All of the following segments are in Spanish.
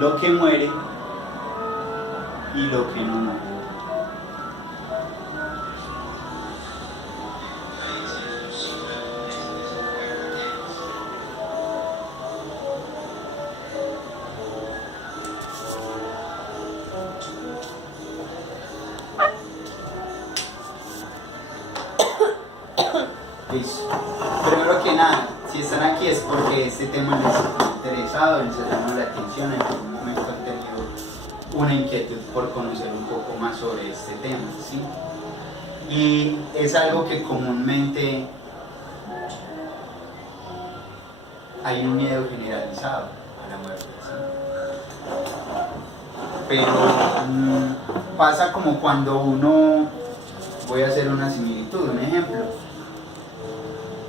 lo que muere y lo que no muere. Listo. Primero que nada, si están aquí es porque este tema les ha interesado, les ha llamado la atención, en algún momento han tenido una inquietud por conocer un poco más sobre este tema, ¿sí? Y es algo que comúnmente hay un miedo generalizado a la muerte, ¿sí? Pero pasa como cuando uno, voy a hacer una similitud, un ejemplo.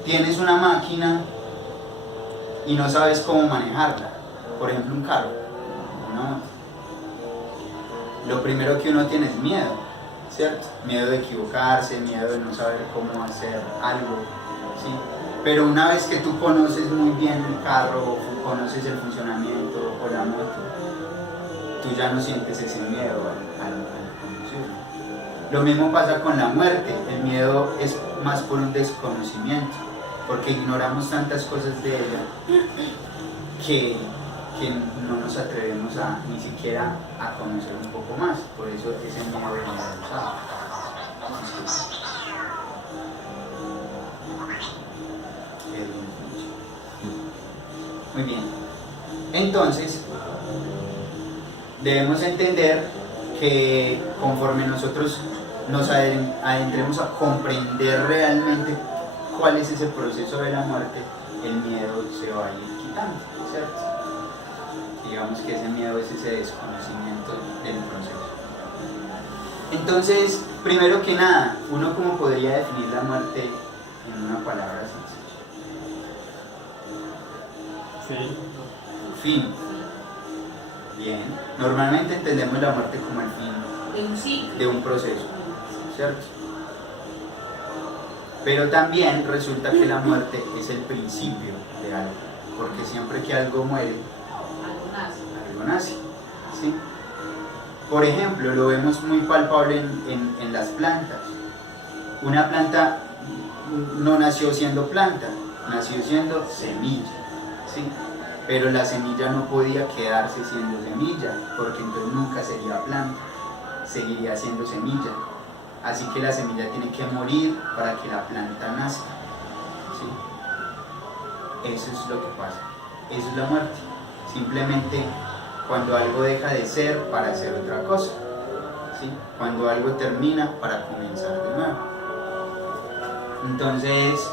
Tienes una máquina y no sabes cómo manejarla, por ejemplo un carro, una moto. Lo primero que uno tiene es miedo, ¿cierto? Miedo de equivocarse, miedo de no saber cómo hacer algo, ¿sí? Pero una vez que tú conoces muy bien el carro, conoces el funcionamiento o la moto, tú ya no sientes ese miedo al conducirlo. Lo mismo pasa con la muerte, el miedo es más por un desconocimiento, porque ignoramos tantas cosas de ella que no nos atrevemos a ni siquiera a conocer un poco más, por eso ese miedo generalizado. Muy bien, entonces debemos entender que conforme nosotros nos adentremos a comprender realmente cuál es ese proceso de la muerte, el miedo se va a ir quitando, ¿cierto? Digamos que ese miedo es ese desconocimiento del proceso. Entonces, primero que nada, ¿uno cómo podría definir la muerte en una palabra sencilla? Sí. Fin. Bien. Normalmente entendemos la muerte como el fin De un ciclo. de un proceso, ¿cierto? Pero también resulta que la muerte es el principio de algo, porque siempre que algo muere, algo nace, ¿sí? Por ejemplo, lo vemos muy palpable en las plantas. Una planta no nació siendo planta, nació siendo semilla, ¿sí? Pero la semilla no podía quedarse siendo semilla, porque entonces nunca sería planta, seguiría siendo semilla. Así que la semilla tiene que morir para que la planta nazca, ¿sí? Eso es lo que pasa, eso es la muerte. Simplemente cuando algo deja de ser para hacer otra cosa, ¿sí? Cuando algo termina para comenzar de nuevo. Entonces,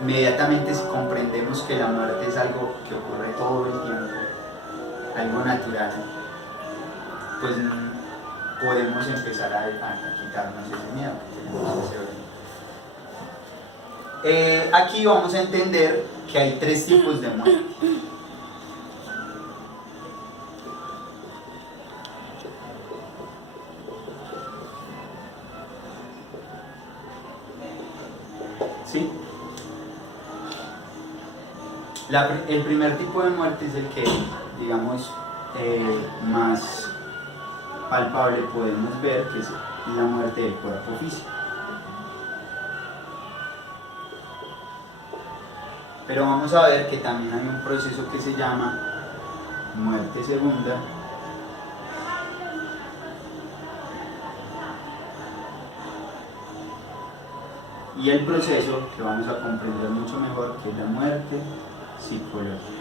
inmediatamente si comprendemos que la muerte es algo que ocurre todo el tiempo, algo natural, pues podemos empezar a quitarnos ese miedo que tenemos ese origen. Aquí vamos a entender que hay tres tipos de muerte. ¿Sí? El primer tipo de muerte es el que, digamos, más palpable podemos ver, que es la muerte del cuerpo físico. Pero vamos a ver que también hay un proceso que se llama muerte segunda, y el proceso que vamos a comprender mucho mejor, que es la muerte psicológica.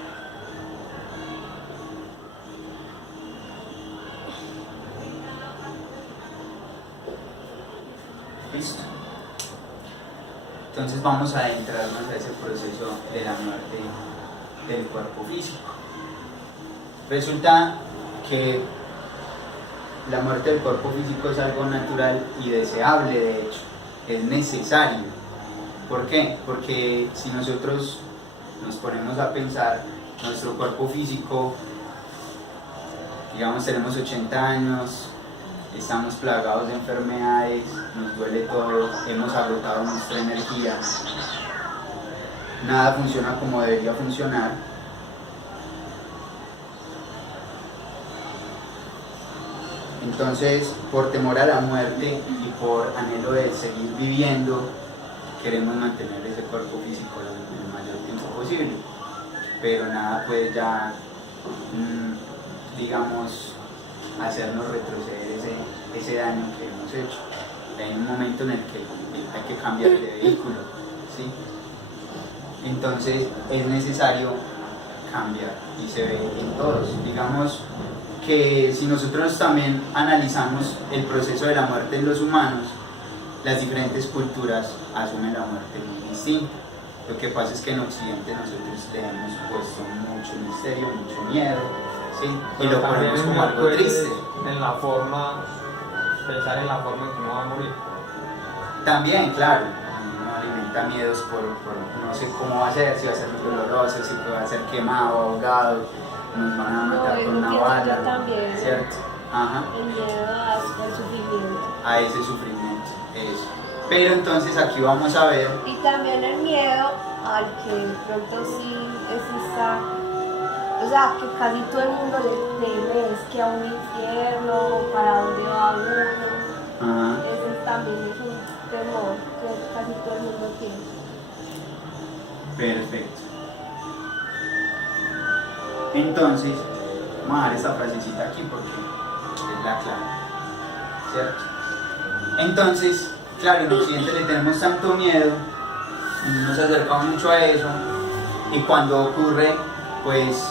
¿Listo? Entonces vamos a adentrarnos a ese proceso de la muerte del cuerpo físico. Resulta que la muerte del cuerpo físico es algo natural y deseable, de hecho, es necesario. ¿Por qué? Porque si nosotros nos ponemos a pensar, nuestro cuerpo físico, digamos, tenemos 80 años, estamos plagados de enfermedades, nos duele todo, hemos agotado nuestra energía, nada funciona como debería funcionar. Entonces, por temor a la muerte y por anhelo de seguir viviendo, queremos mantener ese cuerpo físico el mayor tiempo posible. Pero nada puede ya, digamos, hacernos retroceder ese daño que hemos hecho. Hay un momento en el que hay que cambiar de vehículo, ¿sí? Entonces es necesario cambiar y se ve en todos. Digamos que si nosotros también analizamos el proceso de la muerte en los humanos, las diferentes culturas asumen la muerte muy distinta. Lo que pasa es que en Occidente nosotros le hemos puesto mucho misterio, mucho miedo, ¿sí? Y lo ponemos como algo triste. En la forma, pensar en la forma en que uno va a morir. También, claro, uno alimenta miedos por no sé cómo va a ser, si va a ser muy doloroso, si va a ser quemado, ahogado, nos van a matar con una bala, ¿cierto? Ajá. El miedo al sufrimiento. A ese sufrimiento, eso. Pero entonces aquí vamos a ver. Y también el miedo al que de pronto sí exista, o sea, que casi todo el mundo le teme, es que a un infierno, para dónde va uno. Ajá. Ese también es un temor que casi todo el mundo tiene. Perfecto. Entonces, vamos a dejar esta frasecita aquí porque es la clave, ¿cierto? Entonces, claro, en Occidente le tenemos tanto miedo, nos acercamos mucho a eso, y cuando ocurre, pues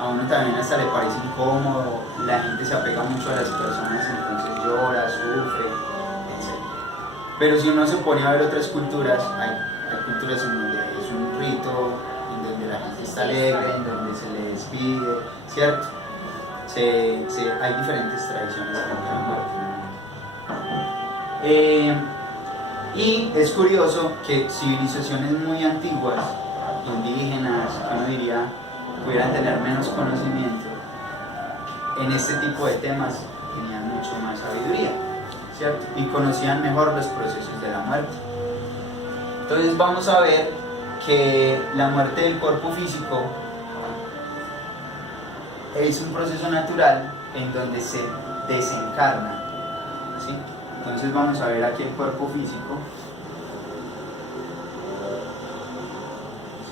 a uno también hasta le parece incómodo, la gente se apega mucho a las personas, entonces llora, sufre, etc. Pero si uno se pone a ver otras culturas, hay culturas en donde es un rito, en donde la gente está alegre, en donde se le despide, ¿cierto? Hay diferentes tradiciones en la muerte. Y es curioso que civilizaciones muy antiguas, indígenas, que uno diría pudieran tener menos conocimiento, en este tipo de temas tenían mucho más sabiduría, ¿cierto? Y conocían mejor los procesos de la muerte. Entonces vamos a ver que la muerte del cuerpo físico es un proceso natural en donde se desencarna, ¿sí? Entonces vamos a ver aquí el cuerpo físico,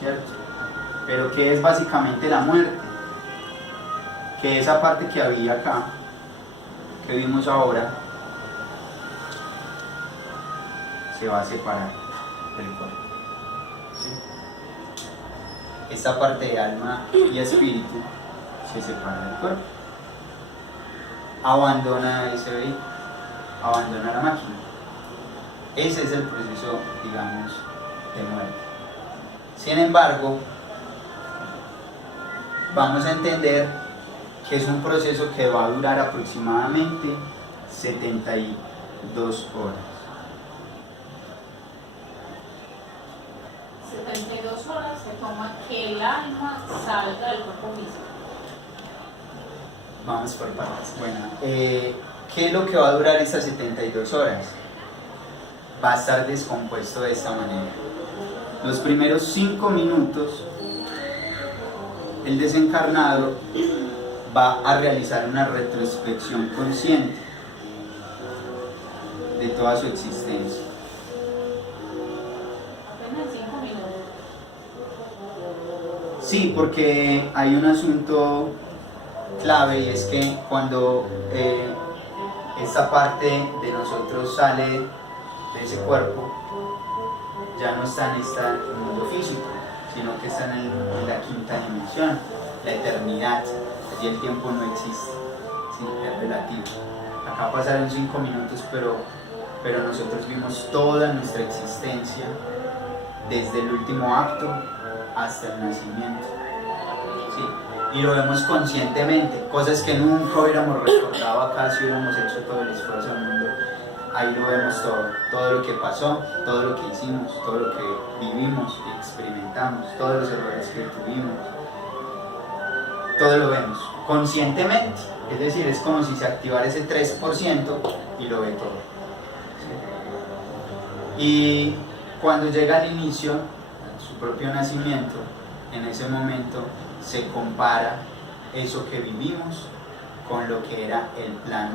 ¿cierto? Pero ¿qué es básicamente la muerte? Que esa parte que había acá, que vimos ahora, se va a separar del cuerpo, ¿sí? Esta parte de alma y espíritu se separa del cuerpo, abandona ese vehículo, abandona la máquina. Ese es el proceso, digamos, de muerte. Sin embargo, vamos a entender que es un proceso que va a durar aproximadamente 72 horas. 72 horas se toma que el alma salga del cuerpo físico. Vamos por partes. Bueno, ¿qué es lo que va a durar estas 72 horas? Va a estar descompuesto de esta manera. Los primeros 5 minutos, el desencarnado va a realizar una retrospección consciente de toda su existencia. Apenas 5 minutos. Sí, porque hay un asunto clave, y es que cuando esta parte de nosotros sale de ese cuerpo, ya no está en este mundo físico, sino que está en la quinta dimensión, la eternidad. Allí el tiempo no existe, ¿sí? Es relativo. Acá pasaron 5 minutos, pero nosotros vimos toda nuestra existencia desde el último acto hasta el nacimiento, ¿sí? Y lo vemos conscientemente, cosas que nunca hubiéramos recordado acá si hubiéramos hecho todo el esfuerzo del mundo. Ahí lo vemos todo lo que pasó, todo lo que hicimos, todo lo que vivimos y experimentamos, todos los errores que tuvimos, todo lo vemos conscientemente, es decir, es como si se activara ese 3% y lo ve todo, ¿sí? Y cuando llega al inicio, a su propio nacimiento, en ese momento se compara eso que vivimos con lo que era el plan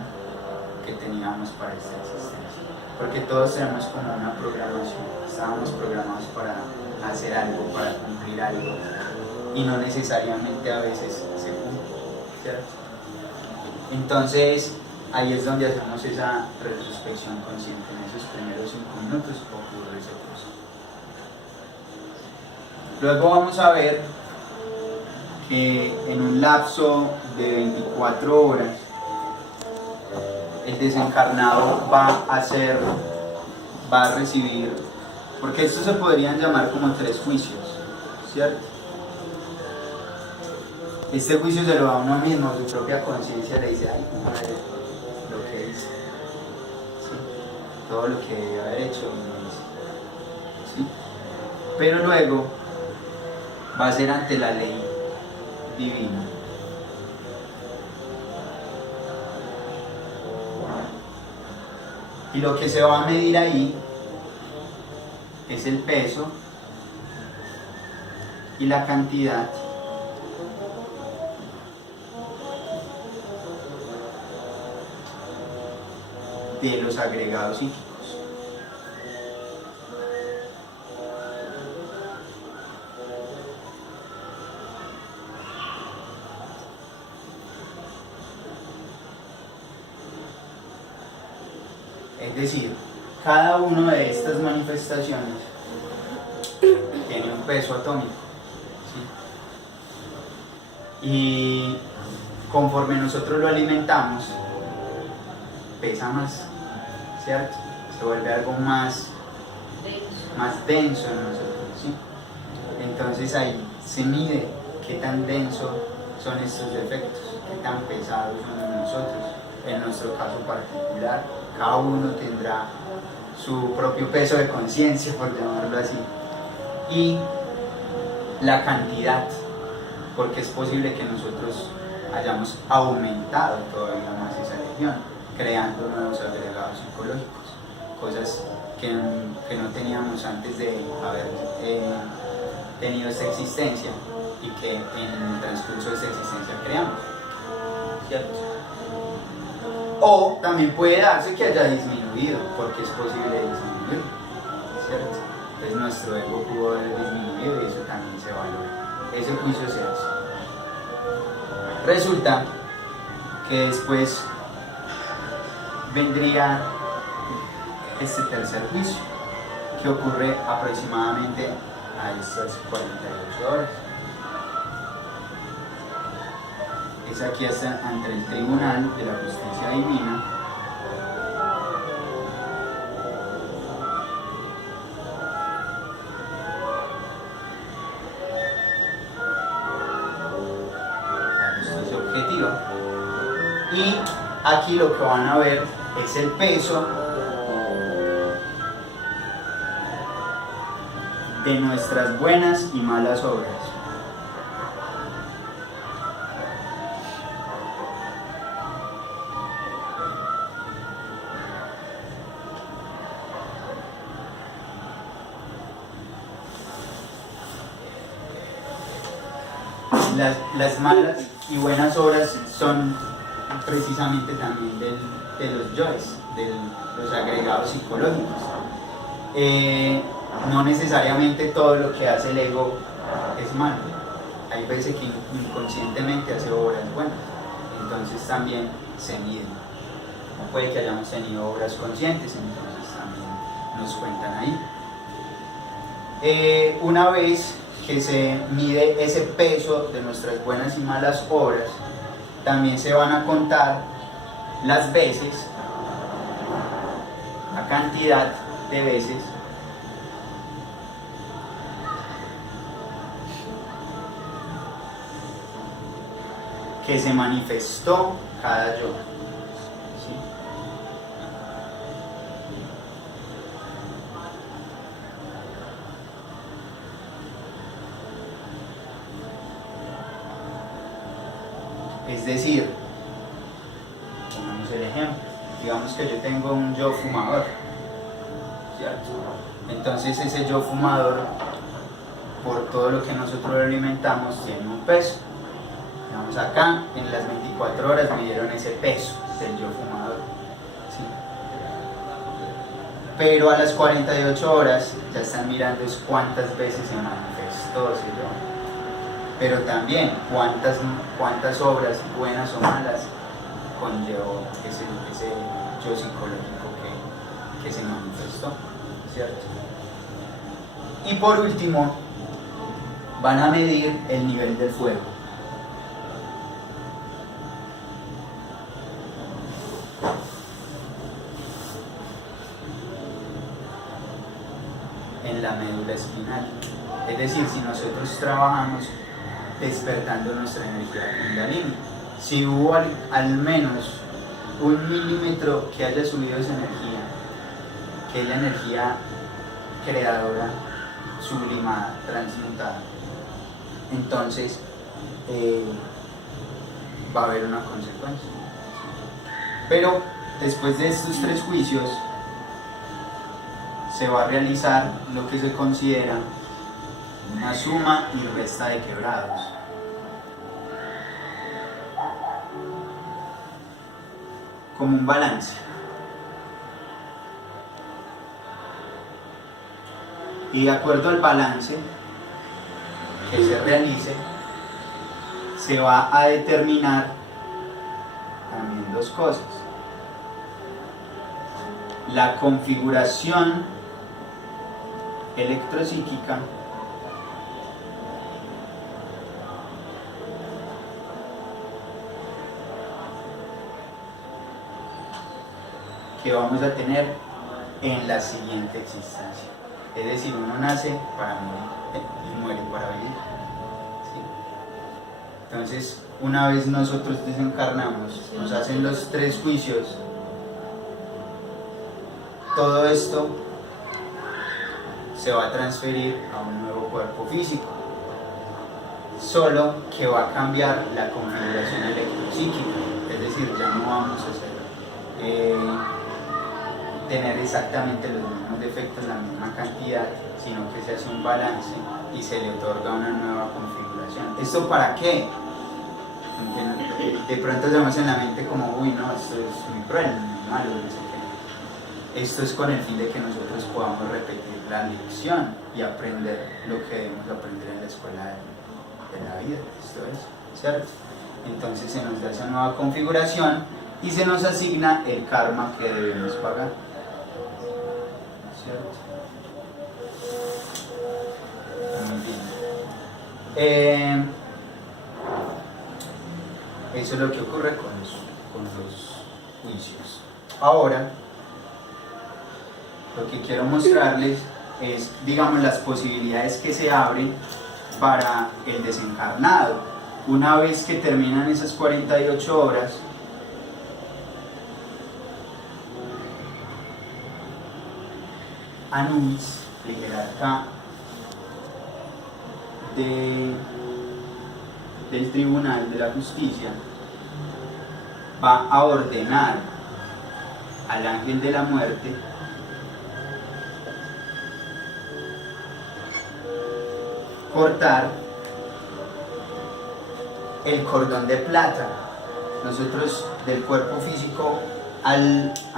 que teníamos para esta existencia. Porque todos tenemos como una programación, estábamos programados para hacer algo, para cumplir algo, y no necesariamente a veces se cumple, ¿cierto? Entonces, ahí es donde hacemos esa retrospección consciente. En esos primeros 5 minutos ocurre ese proceso. Luego vamos a ver que en un lapso de 24 horas el desencarnado va a recibir, porque estos se podrían llamar como 3 juicios, ¿cierto? Este juicio se lo da a uno mismo, su propia conciencia le dice, ay, madre, lo que hice, ¿sí? Todo lo que debe haber hecho, no hice, ¿sí? Pero luego va a ser ante la ley divina. Y lo que se va a medir ahí es el peso y la cantidad de los agregados psíquicos. Es decir, cada una de estas manifestaciones tiene un peso atómico, ¿sí? Y conforme nosotros lo alimentamos, pesa más, ¿cierto? Se vuelve algo más denso en nosotros, ¿sí? Entonces ahí se mide qué tan denso son estos defectos, qué tan pesados son en nosotros. En nuestro caso particular, cada uno tendrá su propio peso de conciencia, por llamarlo así, y la cantidad, porque es posible que nosotros hayamos aumentado todavía más esa legión, creando nuevos agregados psicológicos, cosas que no teníamos antes de haber tenido esta existencia y que en el transcurso de esta existencia creamos, ¿cierto? O también puede darse que haya disminuido, porque es posible disminuir, ¿cierto? Entonces nuestro ego pudo haber disminuido y eso también se valora. Ese juicio se hace. Resulta que después vendría este tercer juicio, que ocurre aproximadamente a estas 48 horas. Es aquí hasta ante el tribunal de la justicia divina, la justicia objetiva, y aquí lo que van a ver es el peso de nuestras buenas y malas obras. Las malas y buenas obras son precisamente también de los yoes, de los agregados psicológicos. No necesariamente todo lo que hace el ego es malo. Hay veces que inconscientemente hace obras buenas, entonces también se miden. No puede que hayamos tenido obras conscientes, entonces también nos cuentan ahí. Una vez que se mide ese peso de nuestras buenas y malas obras, también se van a contar las veces, la cantidad de veces que se manifestó cada yo. ¿Sí? Es decir, pongamos el ejemplo, digamos que yo tengo un yo fumador, ¿cierto? Entonces ese yo fumador, por todo lo que nosotros lo alimentamos, tiene un peso. Digamos acá, en las 24 horas me dieron ese peso del yo fumador. pero a las 48 horas ya están mirando es cuántas veces se manifestó, ¿sí? Pero también cuántas obras, buenas o malas, conllevó ese yo psicológico que se manifestó, ¿cierto? Y por último, van a medir el nivel del fuego. En la médula espinal. Es decir, si nosotros trabajamos despertando nuestra energía Kundalini, si hubo al menos 1 milímetro que haya subido esa energía, que es la energía creadora, sublimada, transmutada, entonces va a haber una consecuencia. Pero después de estos 3 juicios se va a realizar lo que se considera una suma y resta de quebrados. Como un balance. Y de acuerdo al balance que se realice, se va a determinar también 2 cosas. La configuración electropsíquica que vamos a tener en la siguiente existencia. Es decir, uno nace para morir y muere para vivir. ¿Sí? Entonces, una vez nosotros desencarnamos, nos hacen los 3 juicios, todo esto se va a transferir a un nuevo cuerpo físico, solo que va a cambiar la configuración electropsíquica, es decir, ya no vamos a tener exactamente los mismos defectos, la misma cantidad, sino que se hace un balance y se le otorga una nueva configuración. ¿Esto para qué? De pronto tenemos en la mente como, uy, no, esto es muy cruel, muy malo, no sé qué. Esto es con el fin de que nosotros podamos repetir la lección y aprender lo que debemos aprender en la escuela de la vida. Esto es, ¿cierto? Entonces se nos da esa nueva configuración y se nos asigna el karma que debemos pagar, ¿cierto? Muy bien. Eso es lo que ocurre con los juicios. Ahora, lo que quiero mostrarles es, digamos, las posibilidades que se abren para el desencarnado. Una vez que terminan esas 48 horas, Anubis, el jerarca del tribunal de la justicia, va a ordenar al ángel de la muerte cortar el cordón de plata. Nosotros del cuerpo físico a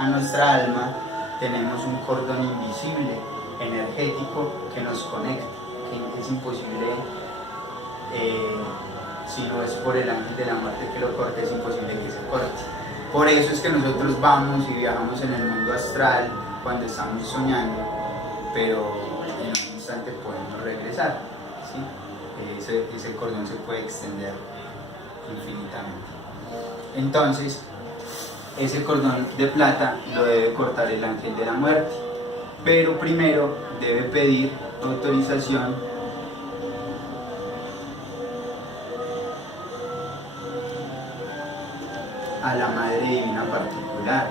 nuestra alma tenemos un cordón invisible, energético, que nos conecta, que es imposible, si no es por el ángel de la muerte que lo corte, es imposible que se corte. Por eso es que nosotros vamos y viajamos en el mundo astral cuando estamos soñando, pero en un instante podemos regresar, ¿sí? Ese cordón se puede extender infinitamente. Entonces, ese cordón de plata lo debe cortar el ángel de la muerte, pero primero debe pedir autorización a la Madre Divina particular.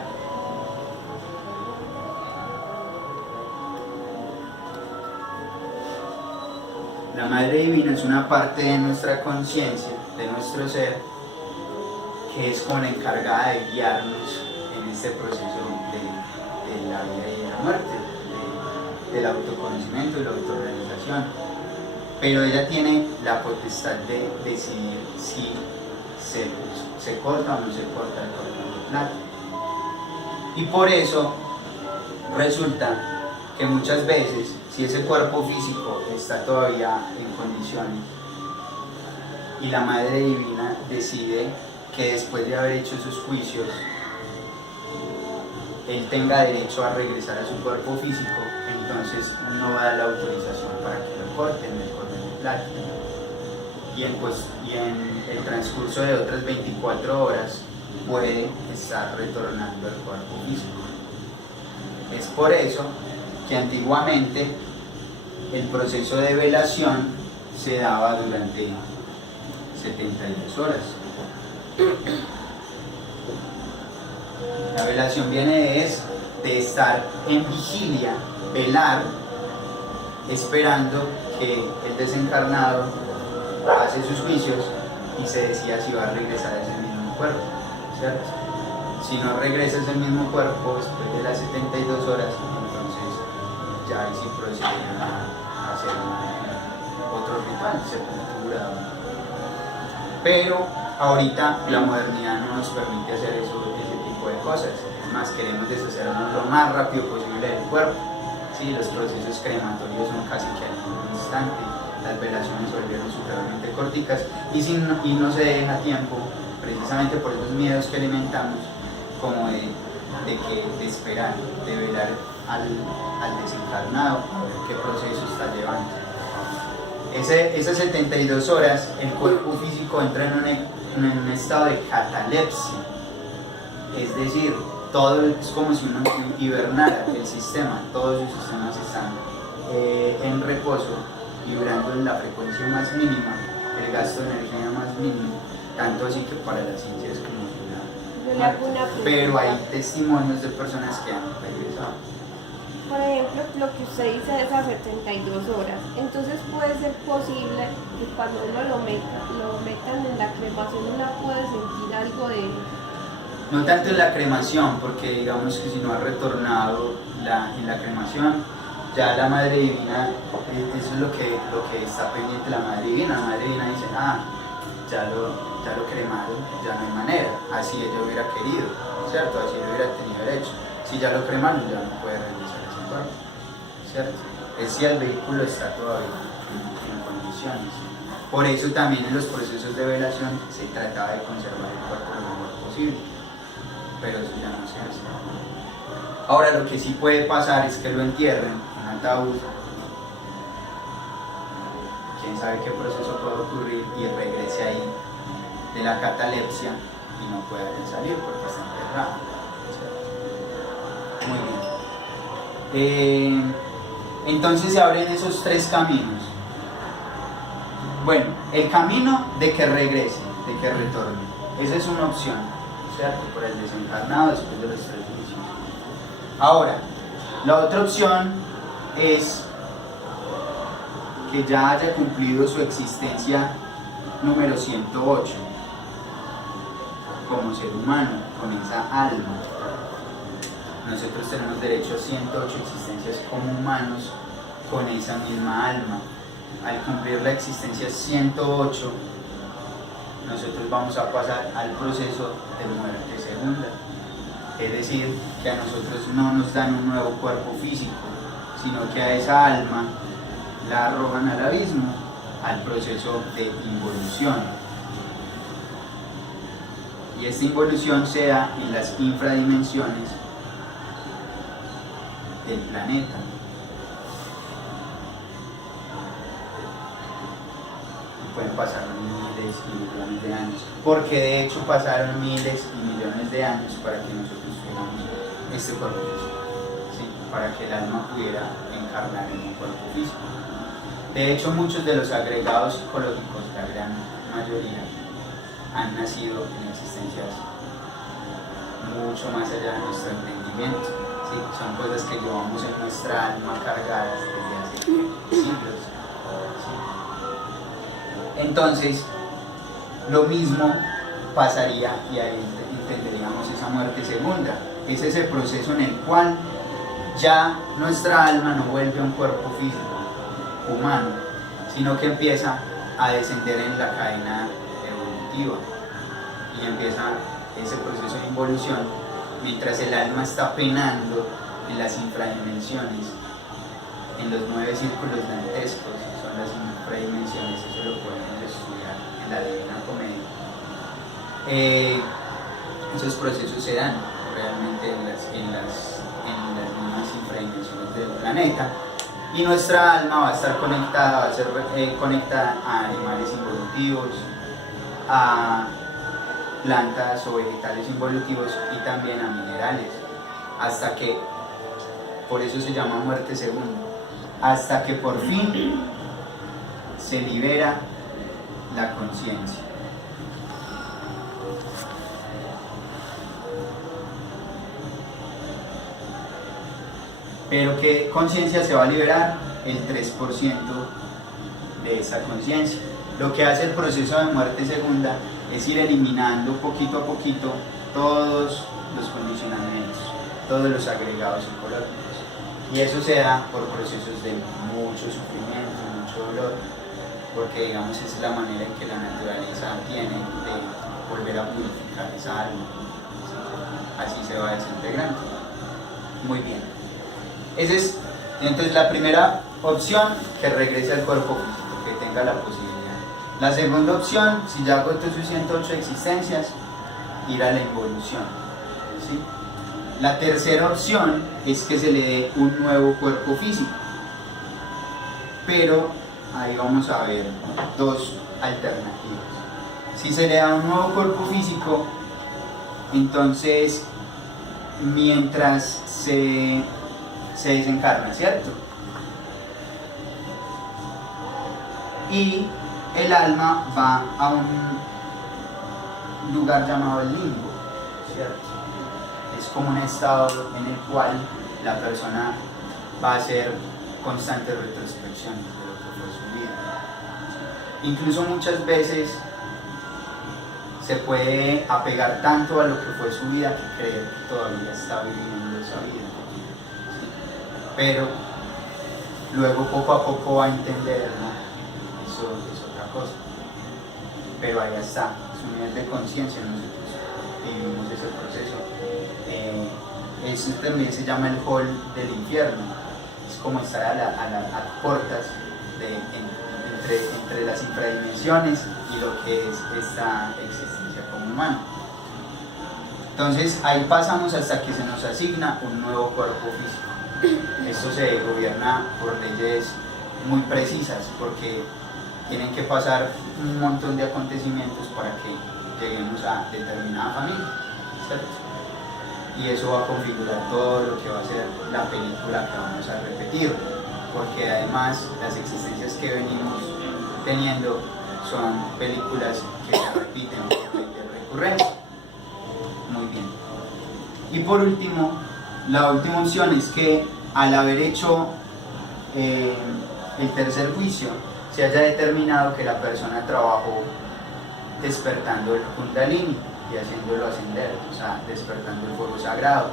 La Madre Divina es una parte de nuestra conciencia, de nuestro ser, que es como la encargada de guiarnos en este proceso de la vida y de la muerte, del autoconocimiento y la autorrealización. Pero ella tiene la potestad de decidir si se corta o no se corta el cordón de plata. Y por eso Resulta que muchas veces, si ese cuerpo físico está todavía en condiciones y la Madre Divina decide que después de haber hecho sus juicios, él tenga derecho a regresar a su cuerpo físico, entonces no va a dar la autorización para que lo corten el cordón de plata. Y en el transcurso de otras 24 horas puede estar retornando al cuerpo físico. Es por eso que antiguamente el proceso de velación se daba durante 72 horas. La velación viene de estar en vigilia, velar, esperando que el desencarnado hace sus juicios y se decida si va a regresar a ese mismo cuerpo, ¿cierto? Si no regresa a ese mismo cuerpo después de las 72 horas, entonces ya ahí sí proceden a hacer otro ritual, sepultura. Pero ahorita la modernidad no nos permite hacer ese tipo de cosas. Es más, queremos deshacernos lo más rápido posible del cuerpo. Sí, los procesos crematorios son casi que al instante. Las velaciones se volvieron supremamente corticas y no se deja tiempo, precisamente por esos miedos que alimentamos, como de esperar, de velar al desencarnado, a ver qué proceso está llevando. Esas 72 horas, el cuerpo físico entra en un estado de catalepsia, es decir, todo es como si uno hibernara el sistema, todos sus sistemas están en reposo, vibrando en la frecuencia más mínima, el gasto de energía más mínimo, tanto así que para la ciencia es como pero hay testimonios de personas que han regresado. Por ejemplo, lo que usted dice de esas 72 horas, entonces puede ser posible que cuando uno lo metan en la cremación uno puede sentir algo de... No tanto en la cremación, porque digamos que si no ha retornado en la cremación, ya la Madre Divina, eso es lo que está pendiente la Madre Divina. La Madre Divina dice, ya lo cremaron, ya no hay manera, así ella hubiera querido, ¿cierto? Así ella hubiera tenido derecho. Si ya lo cremaron, ya no puede regresar a ese cuerpo, ¿cierto? Es si el vehículo está todavía en condiciones. Por eso también en los procesos de velación se trataba de conservar el cuerpo lo mejor posible, pero eso ya no se hace. Ahora lo que sí puede pasar es que lo entierren en un ataúd, quién sabe qué proceso puede ocurrir y regrese ahí de la catalepsia y no pueda salir porque está enterrado. Muy bien. Entonces se abren esos tres caminos. Bueno, el camino de que regrese, de que retorne, esa es una opción, ¿cierto? Por el desencarnado después de los 3 juicios. Ahora, la otra opción es que ya haya cumplido su existencia número 108 como ser humano, con esa alma. Nosotros tenemos derecho a 108 existencias como humanos con esa misma alma. Al cumplir la existencia 108, nosotros vamos a pasar al proceso de muerte segunda. Es decir, que a nosotros no nos dan un nuevo cuerpo físico, sino que a esa alma la arrojan al abismo, al proceso de involución. Y esta involución se da en las infradimensiones del planeta. Y pueden pasar miles y millones de años, porque de hecho pasaron miles y millones de años para que nosotros tuviéramos este cuerpo físico, ¿sí? Para que el alma pudiera encarnar en un cuerpo físico. De hecho, muchos de los agregados psicológicos, la gran mayoría, han nacido en existencias mucho más allá de nuestro entendimiento. ¿Sí? Son cosas que llevamos en nuestra alma cargadas desde hace siglos. ¿Sí? Entonces, lo mismo pasaría y ahí entenderíamos esa muerte segunda. Es ese proceso en el cual ya nuestra alma no vuelve a un cuerpo físico humano, sino que empieza a descender en la cadena evolutiva y empieza ese proceso de involución mientras el alma está penando en las infradimensiones, en los 9 círculos dantescos, son las infradimensiones, eso lo podemos estudiar en la Divina Comedia. Esos procesos se dan realmente en las mismas infradimensiones del planeta, y nuestra alma va a estar conectada, va a ser conectada a animales involutivos, a plantas o vegetales involutivos y también a minerales, hasta que, por eso se llama muerte segunda, hasta que por fin se libera la conciencia. Pero ¿qué conciencia se va a liberar? El 3% de esa conciencia. Lo que hace el proceso de muerte segunda es ir eliminando poquito a poquito todos los condicionamientos, todos los agregados psicológicos. Y eso se da por procesos de mucho sufrimiento, mucho dolor, porque digamos esa es la manera en que la naturaleza tiene de volver a purificar esa alma. Así se va desintegrando. Muy bien. Esa es entonces la primera opción, que regrese al cuerpo físico, que tenga la posibilidad. La segunda opción, si ya agotó sus 108 existencias, ir a la involución, ¿sí? La tercera opción es que se le dé un nuevo cuerpo físico, pero ahí vamos a ver dos alternativas. Si se le da un nuevo cuerpo físico, entonces mientras se desencarna, ¿cierto? Y el alma va a un lugar llamado el limbo, ¿cierto? Es como un estado en el cual la persona va a hacer constantes retrospecciones de lo que fue su vida. Incluso muchas veces se puede apegar tanto a lo que fue su vida que creer que todavía está viviendo esa vida, ¿sí? Pero luego poco a poco va a entender, ¿no? Eso es otra cosa. Pero ahí está, su nivel de conciencia, nosotros vivimos ese proceso. Eso también se llama el hall del infierno. Es como estar a puertas entre las infradimensiones y lo que es esta existencia como humano. Entonces ahí pasamos hasta que se nos asigna un nuevo cuerpo físico. Esto se gobierna por leyes muy precisas, porque tienen que pasar un montón de acontecimientos para que lleguemos a determinada familia, ¿cierto? Y eso va a configurar todo lo que va a ser la película que vamos a repetir, porque además las existencias que venimos teniendo son películas que se repiten de recurrencia. Muy bien. Y por último, la última opción es que al haber hecho el tercer juicio, se haya determinado que la persona trabajó despertando el Kundalini y haciéndolo ascender, o sea, despertando el fuego sagrado.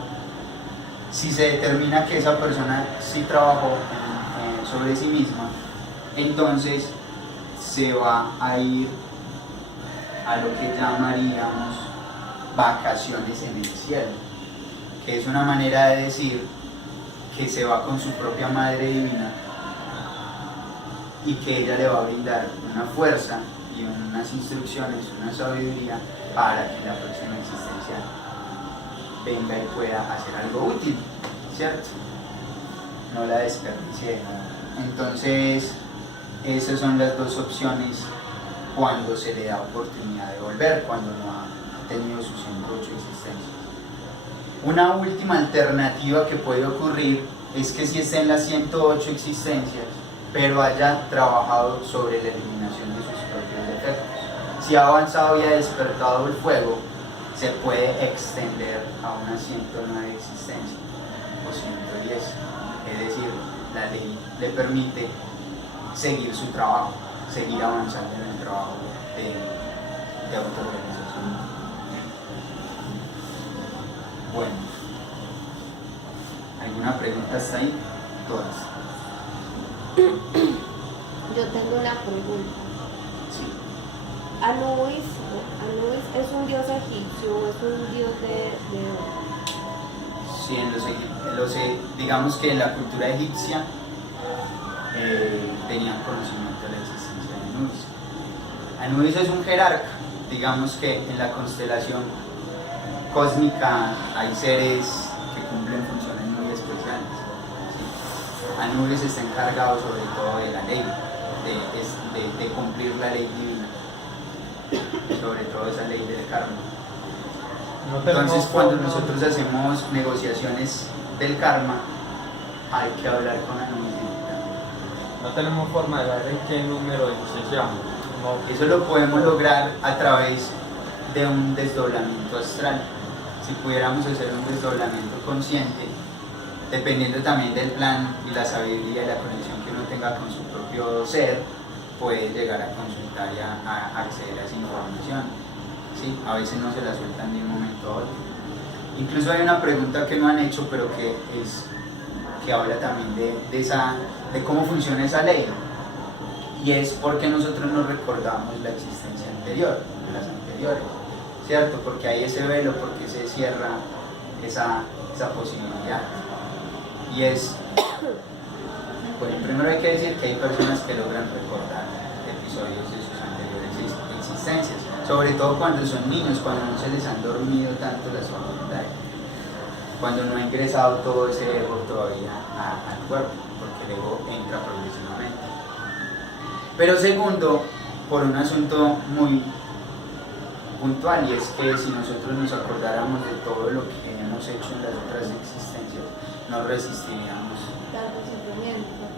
Si se determina que esa persona sí trabajó sobre sí misma, entonces se va a ir a lo que llamaríamos vacaciones en el cielo, que es una manera de decir que se va con su propia Madre Divina y que ella le va a brindar una fuerza y unas instrucciones, una sabiduría para que la próxima existencia venga y pueda hacer algo útil, ¿cierto? No la desperdicie. Entonces, esas son las dos opciones cuando se le da oportunidad de volver, cuando no ha tenido sus 108 existencias. Una última alternativa que puede ocurrir es que si esté en las 108 existencias, pero haya trabajado sobre la eliminación de sus propios defectos. Si ha avanzado y ha despertado el fuego, se puede extender a unas 109 existencias o 110. Es decir, la ley le permite seguir su trabajo, seguir avanzando en el trabajo de autoorganización. Bueno, ¿alguna pregunta hasta ahí? Todas. Yo tengo una pregunta. Sí. Anubis es un dios egipcio o es un dios de sí, digamos que en la cultura egipcia tenían conocimiento de la existencia de Anubis. Anubis es un jerarca, digamos que en la constelación cósmica hay seres que cumplen funciones muy especiales. ¿Sí? Anubis está encargado sobre todo de la ley, de cumplir la ley divina, sobre todo esa ley del karma. Entonces cuando nosotros hacemos negociaciones del karma, hay que hablar con Anubis. No tenemos forma de ver en qué número de iniciación. No. Eso lo podemos lograr a través de un desdoblamiento astral. Si pudiéramos hacer un desdoblamiento consciente, dependiendo también del plan y la sabiduría y la conexión que uno tenga con su propio ser, puede llegar a consultar y a acceder a esa información. ¿Sí? A veces no se la sueltan de un momento a otro. Incluso hay una pregunta que no han hecho, pero que habla también de cómo funciona esa ley. Y es porque nosotros no recordamos la existencia anterior, de las anteriores, ¿cierto? Porque hay ese velo, porque se cierra esa posibilidad. Y es, bueno, primero hay que decir que hay personas que logran recordar episodios de sus anteriores existencias, sobre todo cuando son niños, cuando no se les han dormido tanto las facultades, cuando no ha ingresado todo ese ego todavía al cuerpo, porque el ego entra progresivamente. Pero segundo, por un asunto muy puntual, y es que si nosotros nos acordáramos de todo lo que hemos hecho en las otras existencias, no resistiríamos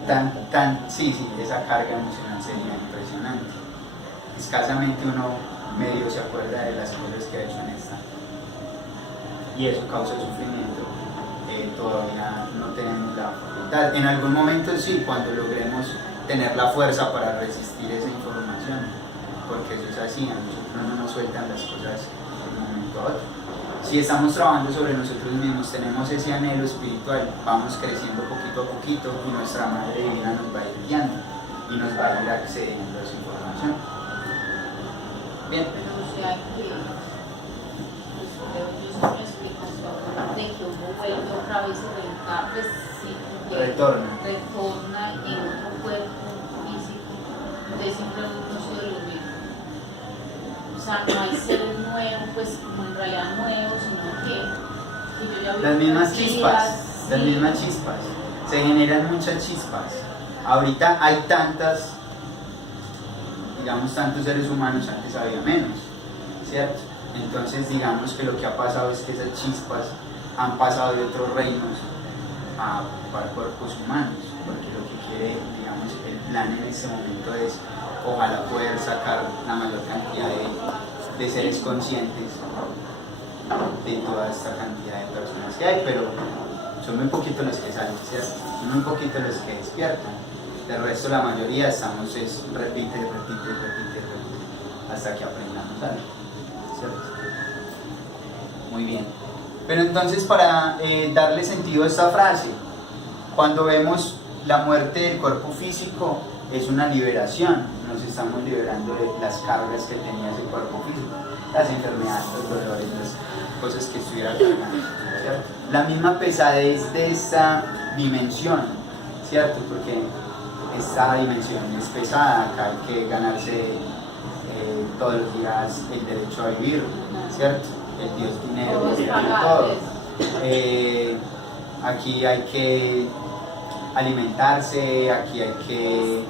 Tanto sufrimiento. sí, esa carga emocional sería impresionante. Escasamente uno medio se acuerda de las cosas que ha hecho en esta, y eso causa sufrimiento. Todavía no tenemos la facultad. En algún momento sí, cuando logremos tener la fuerza para resistir esa información, porque eso es así, a nosotros no nos sueltan las cosas de un momento a otro. Si estamos trabajando sobre nosotros mismos, tenemos ese anhelo espiritual, vamos creciendo poquito a poquito y nuestra Madre Divina nos va a ir guiando y nos va a ir accediendo a esa información. Bien. Pero o sea que, pues, yo soy una explicación de que uno vuelve otra vez y reencarna, pues sí, Retorna en otro cuerpo físico, entonces simplemente no soy lo mismo. O sea, no hay ser nuevo, pues como en realidad nuevo, sino que yo ya vi las mismas unas chispas, vidas, las sí. mismas chispas, se generan muchas chispas. Ahorita hay tantos seres humanos, antes había menos, ¿cierto? Entonces digamos que lo que ha pasado es que esas chispas han pasado de otros reinos para cuerpos humanos, porque lo que quiere, digamos, el plan en este momento es ojalá poder sacar la mayor cantidad de seres conscientes de toda esta cantidad de personas que hay, pero son muy poquitos los que salen, ¿cierto? Son muy poquitos los que despiertan. Del resto, la mayoría estamos repite, hasta que aprendamos algo, ¿cierto? Muy bien. Pero entonces, para darle sentido a esta frase, cuando vemos la muerte del cuerpo físico, es una liberación, nos estamos liberando de las cargas que tenía ese cuerpo físico, las enfermedades, los dolores, las cosas que estuviera cargando, ¿cierto? La misma pesadez de esta dimensión, ¿cierto? Porque esta dimensión es pesada, acá hay que ganarse todos los días el derecho a vivir, ¿cierto? El Dios dinero, Todo es el pagar, todo. Aquí hay que alimentarse, aquí hay que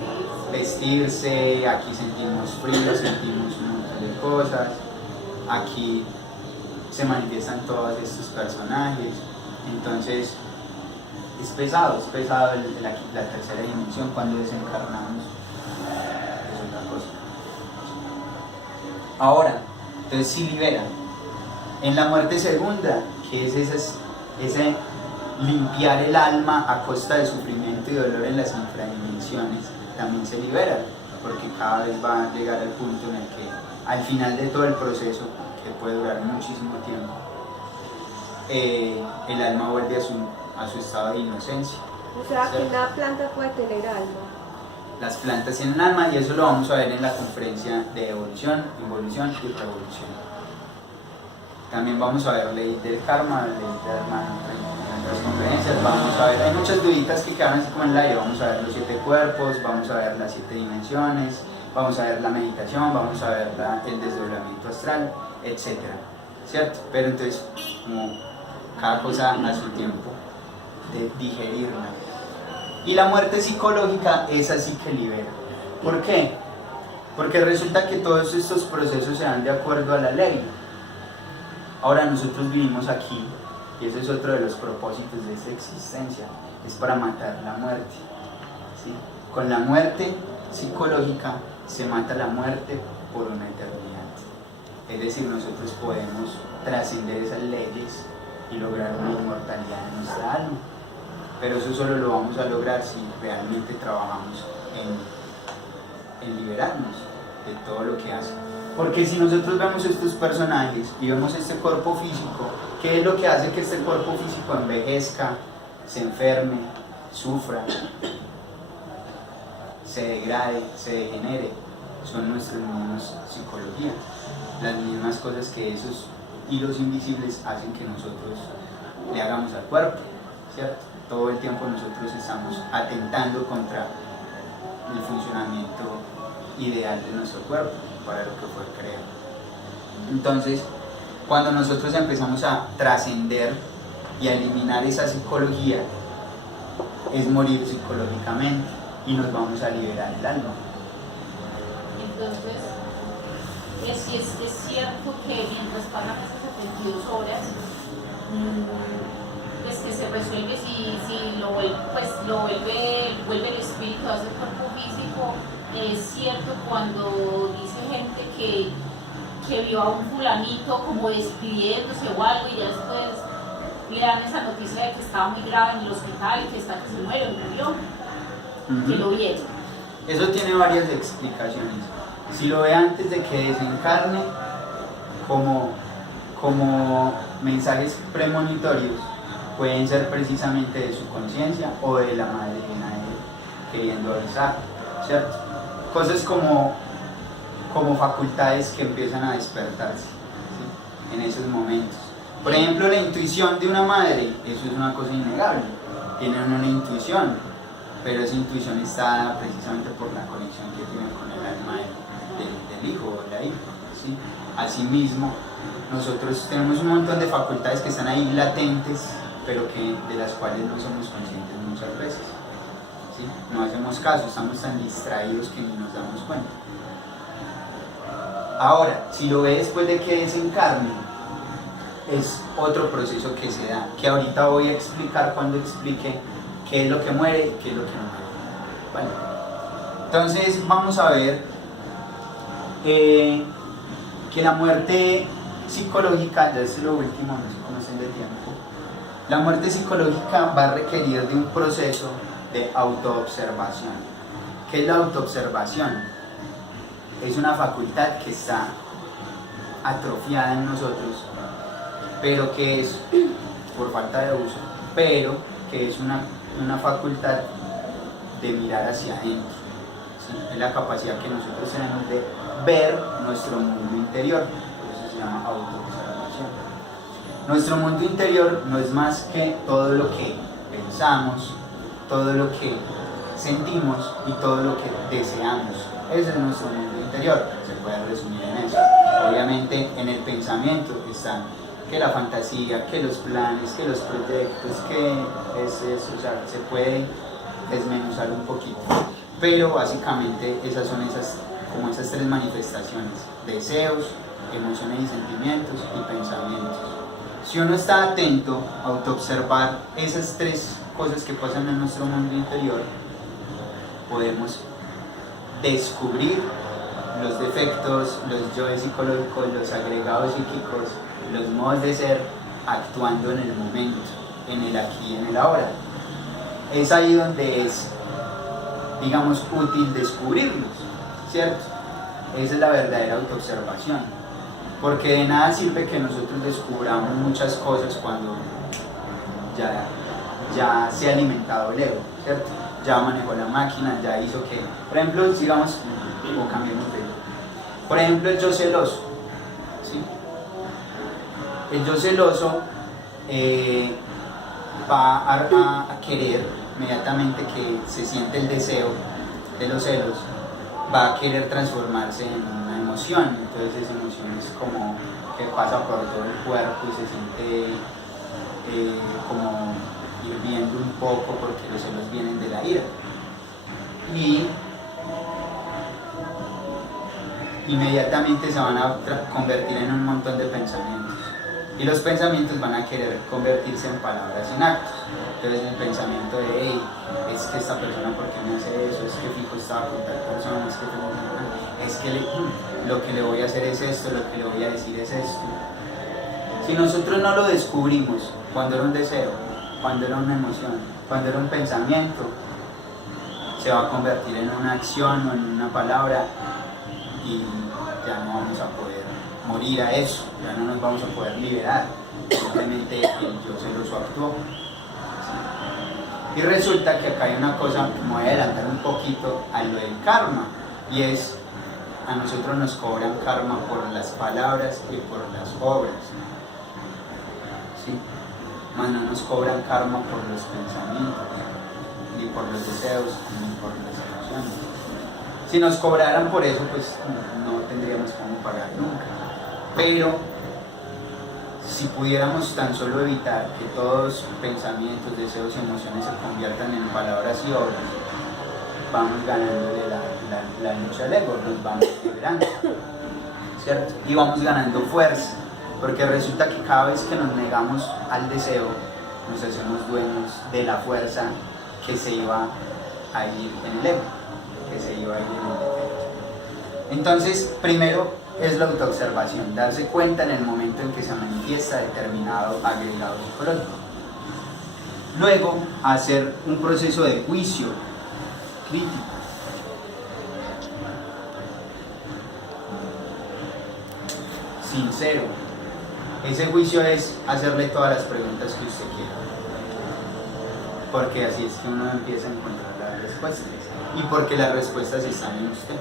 vestirse, aquí sentimos frío, sentimos un montón de cosas, aquí se manifiestan todos estos personajes, entonces es pesado la tercera dimensión. Cuando desencarnamos es otra cosa. Ahora, entonces sí libera. En la muerte segunda, que es ese limpiar el alma a costa de sufrimiento y dolor en las infradimensiones, también se libera, porque cada vez va a llegar al punto en el que al final de todo el proceso, que puede durar muchísimo tiempo, el alma vuelve a su estado de inocencia. O sea, ¿cierto? que una planta puede tener alma. Las plantas tienen alma, y eso lo vamos a ver en la conferencia de evolución, involución y revolución. También vamos a ver ley del karma, ley del alma, otras conferencias, vamos a ver, hay muchas duditas que quedan así como en el aire, vamos a ver los 7 cuerpos, vamos a ver las 7 dimensiones, vamos a ver la meditación, vamos a ver el desdoblamiento astral, etc. ¿Cierto? Pero entonces, como cada cosa a su tiempo de digerirla. Y la muerte psicológica es así que libera. ¿Por qué? Porque resulta que todos estos procesos se dan de acuerdo a la ley. Ahora nosotros vivimos aquí, y ese es otro de los propósitos de esta existencia, es para matar la muerte. ¿Sí? Con la muerte psicológica se mata la muerte por una eternidad. Es decir, nosotros podemos trascender esas leyes y lograr una inmortalidad en nuestra alma. Pero eso solo lo vamos a lograr si realmente trabajamos en liberarnos de todo lo que hace. Porque si nosotros vemos estos personajes y vemos este cuerpo físico, ¿qué es lo que hace que este cuerpo físico envejezca, se enferme, sufra, se degrade, se degenere? Son nuestras mismas psicologías, las mismas cosas que esos hilos invisibles hacen que nosotros le hagamos al cuerpo, ¿cierto? Todo el tiempo nosotros estamos atentando contra el funcionamiento ideal de nuestro cuerpo, para lo que fue creado. Entonces, cuando nosotros empezamos a trascender y a eliminar esa psicología, es morir psicológicamente y nos vamos a liberar el alma. Entonces, es cierto que mientras pasan estas 72 horas, pues que se resuelve si lo vuelve, pues vuelve el espíritu a ese cuerpo físico. Es cierto cuando dice gente que vio a un fulanito como despidiéndose o algo y ya después le dan esa noticia de que estaba muy grave en el hospital y que está que se muere, murió, que lo vieron. Eso tiene varias explicaciones. Si lo ve antes de que desencarne, como mensajes premonitorios, pueden ser precisamente de su conciencia o de la madrina de él queriendo avisar, ¿cierto? Cosas como facultades que empiezan a despertarse, ¿sí? En esos momentos. Por ejemplo, la intuición de una madre, eso es una cosa innegable. Tienen una intuición, pero esa intuición está dada precisamente por la conexión que tienen con el alma del hijo o de la hija, ¿sí? Asimismo, nosotros tenemos un montón de facultades que están ahí latentes, pero de las cuales no somos conscientes muchas veces, ¿sí? No hacemos caso, estamos tan distraídos que ni nos damos cuenta. Ahora, si lo ve después de que desencarne, es otro proceso que se da, que ahorita voy a explicar cuando explique qué es lo que muere y qué es lo que no muere, ¿vale? Entonces vamos a ver que la muerte psicológica, ya es lo último, no sé cómo estén de tiempo, la muerte psicológica va a requerir de un proceso de autoobservación. ¿Qué es la autoobservación? Es una facultad que está atrofiada en nosotros, pero que es por falta de uso, pero que es una facultad de mirar hacia adentro, ¿sí? Es la capacidad que nosotros tenemos de ver nuestro mundo interior, por eso se llama autoobservación. Nuestro mundo interior no es más que todo lo que pensamos, todo lo que sentimos y todo lo que deseamos. Ese es nuestro mundo interior, se puede resumir en eso. Obviamente en el pensamiento están que la fantasía, que los planes, que los proyectos, que es eso, o sea, se puede desmenuzar un poquito. Pero básicamente esas son esas tres manifestaciones: deseos, emociones y sentimientos y pensamientos. Si uno está atento a autoobservar esas tres cosas que pasan en nuestro mundo interior, podemos descubrir los defectos, los yoes psicológicos, los agregados psíquicos, los modos de ser actuando en el momento, en el aquí y en el ahora. Es ahí donde es, digamos, útil descubrirlos, ¿cierto? Esa es la verdadera autoobservación, porque de nada sirve que nosotros descubramos muchas cosas cuando ya se ha alimentado el ego, ¿cierto? Ya manejó la máquina, ya hizo que, por ejemplo, sigamos o cambiemos de ello. Por ejemplo, el yo celoso, ¿sí? El yo celoso va a querer, inmediatamente que se siente el deseo de los celos, va a querer transformarse en una emoción. Entonces esa emoción es como que pasa por todo el cuerpo y se siente como hirviendo un poco porque los celos vienen de la ira. Y inmediatamente se van a convertir en un montón de pensamientos. Y los pensamientos van a querer convertirse en palabras, en actos. Entonces el pensamiento de, hey, es que esta persona, ¿por qué me hace eso? Es que fijo estaba con tal persona, es que lo que le voy a hacer es esto, lo que le voy a decir es esto. Si nosotros no lo descubrimos cuando era un deseo, cuando era una emoción, cuando era un pensamiento, se va a convertir en una acción o en una palabra y ya no vamos a poder morir a eso, ya no nos vamos a poder liberar, simplemente el yo celoso actuó. Y resulta que acá hay una cosa que me voy a adelantar un poquito a lo del karma, y es, a nosotros nos cobran karma por las palabras y por las obras, ¿sí? Más no nos cobran karma por los pensamientos, ni por los deseos, ni por las emociones. Si nos cobraran por eso, pues no tendríamos cómo pagar nunca. Pero si pudiéramos tan solo evitar que todos pensamientos, deseos y emociones se conviertan en palabras y obras, vamos ganándole la lucha al ego, nos vamos liberando, ¿cierto? Y vamos ganando fuerza, porque resulta que cada vez que nos negamos al deseo, nos hacemos dueños de la fuerza que se iba a ir en el ego, que se iba a ir en el defecto. Entonces, primero es la autoobservación, darse cuenta en el momento en que se manifiesta determinado agregado psicológico. Luego, hacer un proceso de juicio crítico. Sincero. Ese juicio es hacerle todas las preguntas que usted quiera, porque así es que uno empieza a encontrar las respuestas, y porque las respuestas están en usted.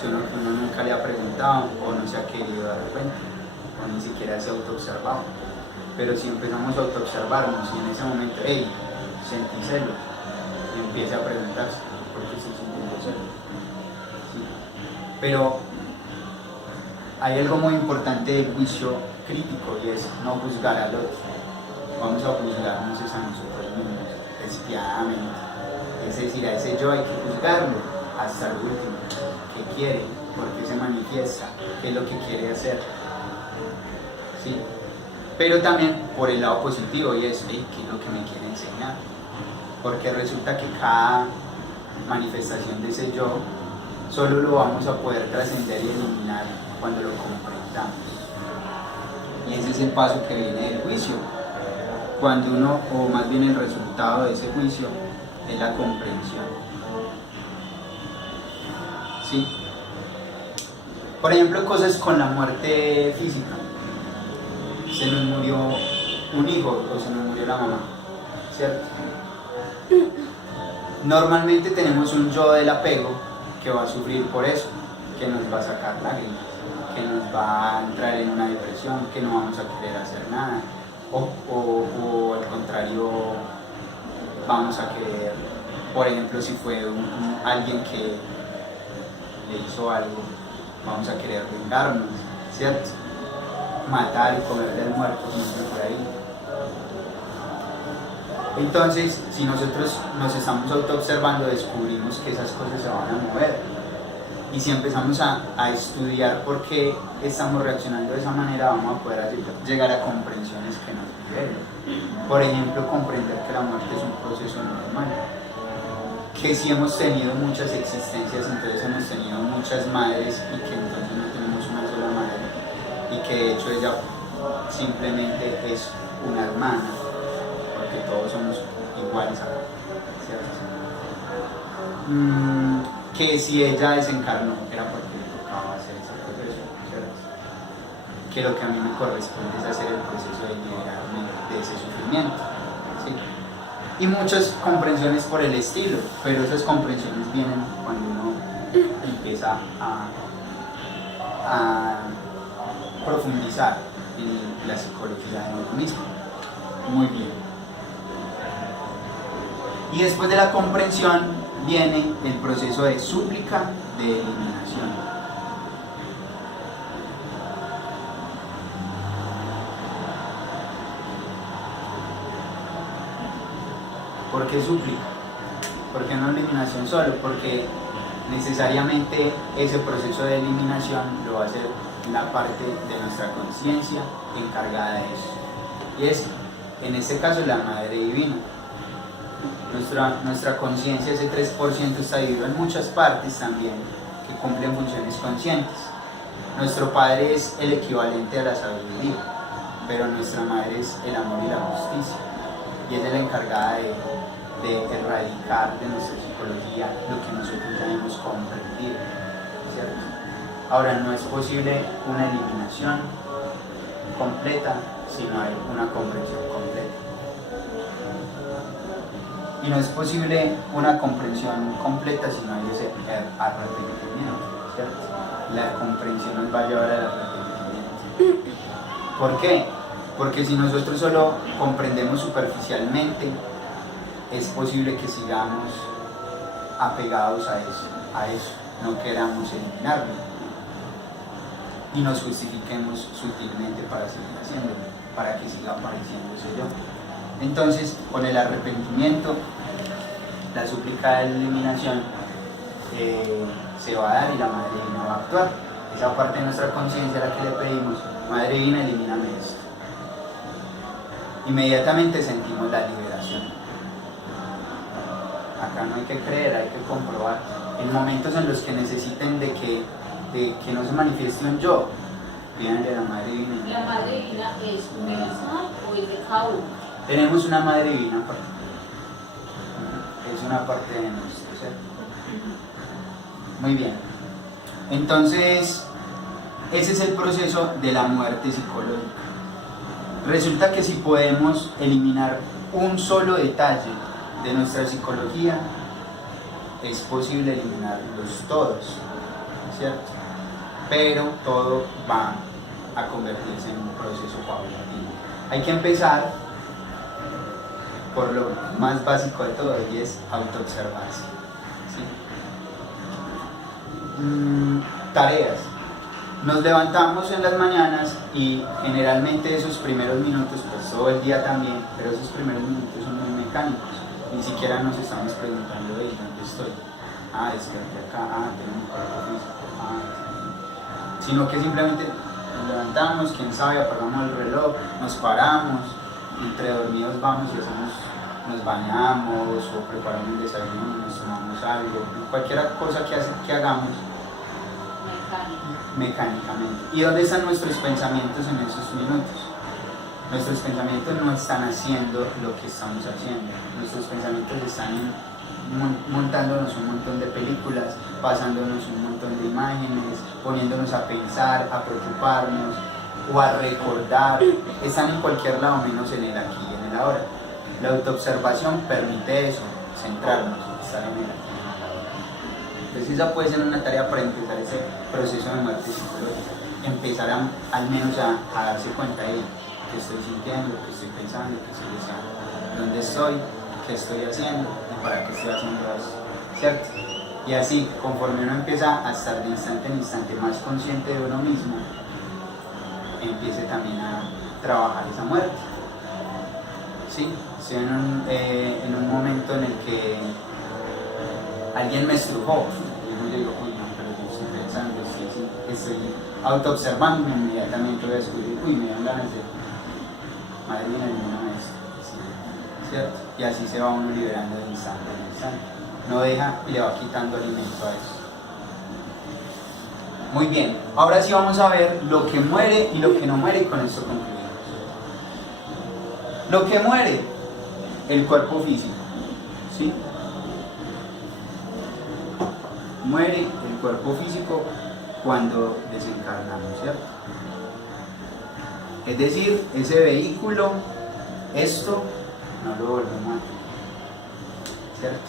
Si uno nunca le ha preguntado o no se ha querido dar cuenta o ni siquiera se ha autoobservado, pero si empezamos a autoobservarnos y en ese momento, hey, sentí celos, y empieza a preguntarse por qué estoy sintiendo celos, ¿sí? Pero hay algo muy importante del juicio crítico, y es no juzgar al otro. Vamos a juzgarnos a nosotros mismos despiadadamente, es decir, a ese yo hay que juzgarlo hasta el último. ¿Qué quiere? ¿Por qué se manifiesta? ¿Qué es lo que quiere hacer? ¿Sí? Pero también por el lado positivo, y es, hey, ¿qué es lo que me quiere enseñar? Porque resulta que cada manifestación de ese yo solo lo vamos a poder trascender y eliminar cuando lo comprendamos. Y ese es el paso que viene del juicio. Cuando uno, o más bien el resultado de ese juicio, es la comprensión. ¿Sí? Por ejemplo, cosas con la muerte física. Se nos murió un hijo o se nos murió la mamá, ¿cierto? Normalmente tenemos un yo del apego que va a sufrir por eso, que nos va a sacar lágrimas, que nos va a entrar en una depresión, que no vamos a querer hacer nada, o al contrario, vamos a querer, por ejemplo, si fue alguien que le hizo algo, vamos a querer vengarnos, ¿cierto? Matar y comer del muerto, siempre por ahí. Entonces, si nosotros nos estamos autoobservando, descubrimos que esas cosas se van a mover. Y si empezamos a estudiar por qué estamos reaccionando de esa manera, vamos a poder llegar a comprensiones que nos liberen. Por ejemplo, comprender que la muerte es un proceso normal. Que si hemos tenido muchas existencias, entonces hemos tenido muchas madres, y que entonces no tenemos una sola madre, y que de hecho ella simplemente es una hermana, porque todos somos iguales acá, ¿cierto? Que si ella desencarnó era porque le tocaba hacer ese proceso, ¿cierto? Que lo que a mí me corresponde es hacer el proceso de liberarme de ese sufrimiento, ¿sí? Y muchas comprensiones por el estilo, pero esas comprensiones vienen cuando uno empieza a profundizar en la psicología de uno mismo. Muy bien. Y después de la comprensión viene el proceso de súplica de eliminación. ¿Por qué súplica? ¿Por qué no eliminación solo? Porque necesariamente ese proceso de eliminación lo va a hacer la parte de nuestra conciencia encargada de eso. Y es, en este caso, la Madre Divina. Nuestra conciencia, ese 3%, está dividido en muchas partes también que cumplen funciones conscientes. Nuestro Padre es el equivalente a la sabiduría, pero nuestra Madre es el amor y la justicia. Y ella es la encargada de erradicar de nuestra psicología lo que nosotros ya hemos comprendido, ¿cierto? Ahora, no es posible una eliminación completa si no hay una comprensión completa. Y no es posible una comprensión completa si no hay ese arrepentimiento, ¿cierto? La comprensión nos va a llevar al arrepentimiento. ¿Por qué? Porque si nosotros solo comprendemos superficialmente, es posible que sigamos apegados a eso, no queramos eliminarlo y nos justifiquemos sutilmente para seguir haciéndolo, para que siga apareciendo ese yo. Entonces, con el arrepentimiento, la súplica de eliminación se va a dar y la Madre Divina va a actuar. Esa parte de nuestra conciencia a la que le pedimos: Madre Divina, elimíname esto. Inmediatamente sentimos la liberación. Acá no hay que creer, hay que comprobar. En momentos en los que necesiten de que no se manifieste un yo, pídanle a la Madre Divina. ¿La Madre Divina es universal o es de cada uno? Tenemos una Madre Divina aparte. Es una parte de nuestro ser. Muy bien. Entonces, ese es el proceso de la muerte psicológica. Resulta que si podemos eliminar un solo detalle de nuestra psicología, es posible eliminarlos todos, ¿cierto? Pero todo va a convertirse en un proceso paulatino. Hay que empezar por lo más básico de todo, y es autoobservarse, ¿sí? Tareas. Nos levantamos en las mañanas y generalmente esos primeros minutos, pues todo el día también, pero esos primeros minutos son muy mecánicos. Ni siquiera nos estamos preguntando de dónde estoy. Desperté acá, tengo un cuerpo físico, sino que simplemente nos levantamos, quién sabe, apagamos el reloj, nos paramos, entre dormidos vamos y nos bañamos o preparamos un desayuno, nos tomamos algo, cualquier cosa que hagamos mecánicamente. ¿Y dónde están nuestros pensamientos en esos minutos? Nuestros pensamientos no están haciendo lo que estamos haciendo. Nuestros pensamientos están montándonos un montón de películas, pasándonos un montón de imágenes, poniéndonos a pensar, a preocuparnos o a recordar. Están en cualquier lado menos en el aquí y en el ahora. La autoobservación permite eso, centrarnos, estar en el aquí y en el ahora. Entonces esa puede ser una tarea para empezar ese proceso de muerte psicológica. Empezar al menos a darse cuenta de qué estoy sintiendo, qué estoy pensando, qué estoy deseando, dónde estoy, qué estoy haciendo y para qué estoy haciendo eso, ¿cierto? Y así, conforme uno empieza a estar de instante en instante más consciente de uno mismo, empiece también a trabajar esa muerte. ¿Sí? Estoy en un momento en el que alguien me estrujó y yo digo, uy, no, pero yo estoy pensando, estoy autoobservándome, inmediatamente voy a descubrir, uy, me dan ganas de, madre mía, elimíname esto, ¿cierto? Y así se va uno liberando de instante en instante, no deja y le va quitando alimento a eso. Muy bien, ahora sí vamos a ver lo que muere y lo que no muere, y con esto concluimos. Lo que muere, el cuerpo físico, ¿sí? Muere el cuerpo físico cuando desencarnamos, ¿cierto? Es decir, ese vehículo, esto, no lo volvemos a tener, ¿cierto?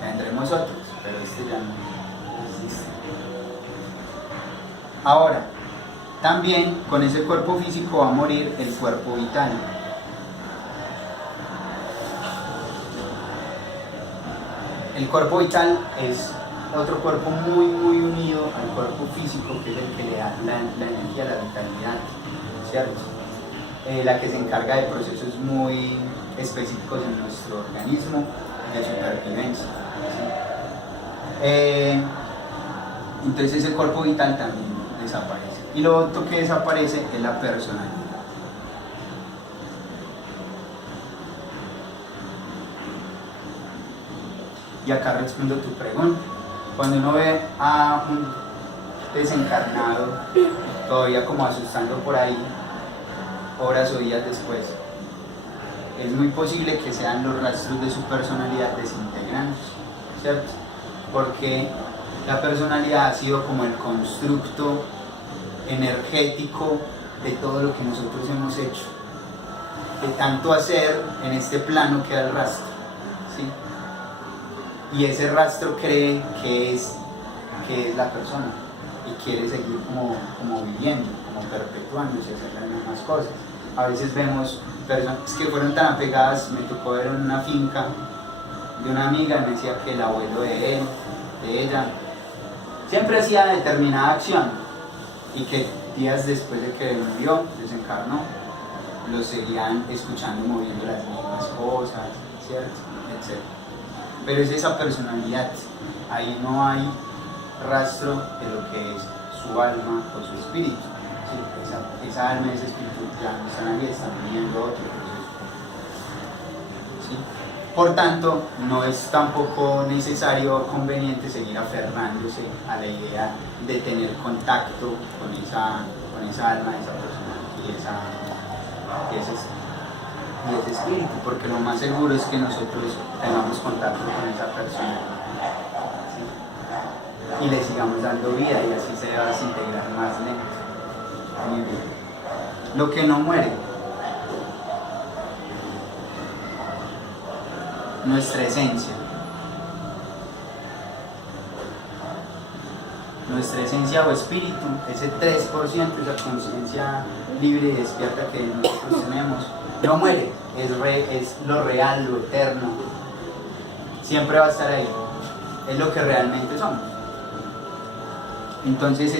Tendremos otros, pero este ya no existe. Ahora, también con ese cuerpo físico va a morir el cuerpo vital. El cuerpo vital es otro cuerpo muy unido al cuerpo físico, que es el que le da la energía, la vitalidad, ¿cierto? La que se encarga de procesos muy específicos en nuestro organismo de supervivencia, ¿sí? Entonces ese cuerpo vital también desaparece. Y lo otro que desaparece es la personalidad. Y acá respondo tu pregunta. Cuando uno ve a un desencarnado todavía como asustando por ahí, horas o días después, es muy posible que sean los rastros de su personalidad desintegrándose, ¿cierto? Porque la personalidad ha sido como el constructo energético de todo lo que nosotros hemos hecho. De tanto hacer en este plano queda el rastro, ¿sí? Y ese rastro cree que es la persona y quiere seguir como viviendo, como perpetuándose, hacer las mismas cosas. A veces vemos personas que fueron tan apegadas. Me tocó ver en una finca de una amiga, me decía que el abuelo de ella, siempre hacía determinada acción y que días después de que murió, desencarnó, lo seguían escuchando moviendo las mismas cosas, ¿cierto? Etc. Pero es esa personalidad, ahí no hay rastro de lo que es su alma o su espíritu, ¿sí? Esa alma y ese espíritu ya no están ahí, están viviendo otro proceso, ¿sí? Por tanto, no es tampoco necesario o conveniente seguir aferrándose a la idea de tener contacto con esa alma, esa persona y ese espíritu, porque lo más seguro es que nosotros tengamos contacto con esa persona, ¿sí? Y le sigamos dando vida y así se va a desintegrar más lento. Muy bien. Lo que no muere, nuestra esencia. Nuestra esencia o espíritu, ese 3%, esa conciencia libre y despierta que nosotros tenemos, no muere, es lo real, lo eterno, siempre va a estar ahí, es lo que realmente somos. Entonces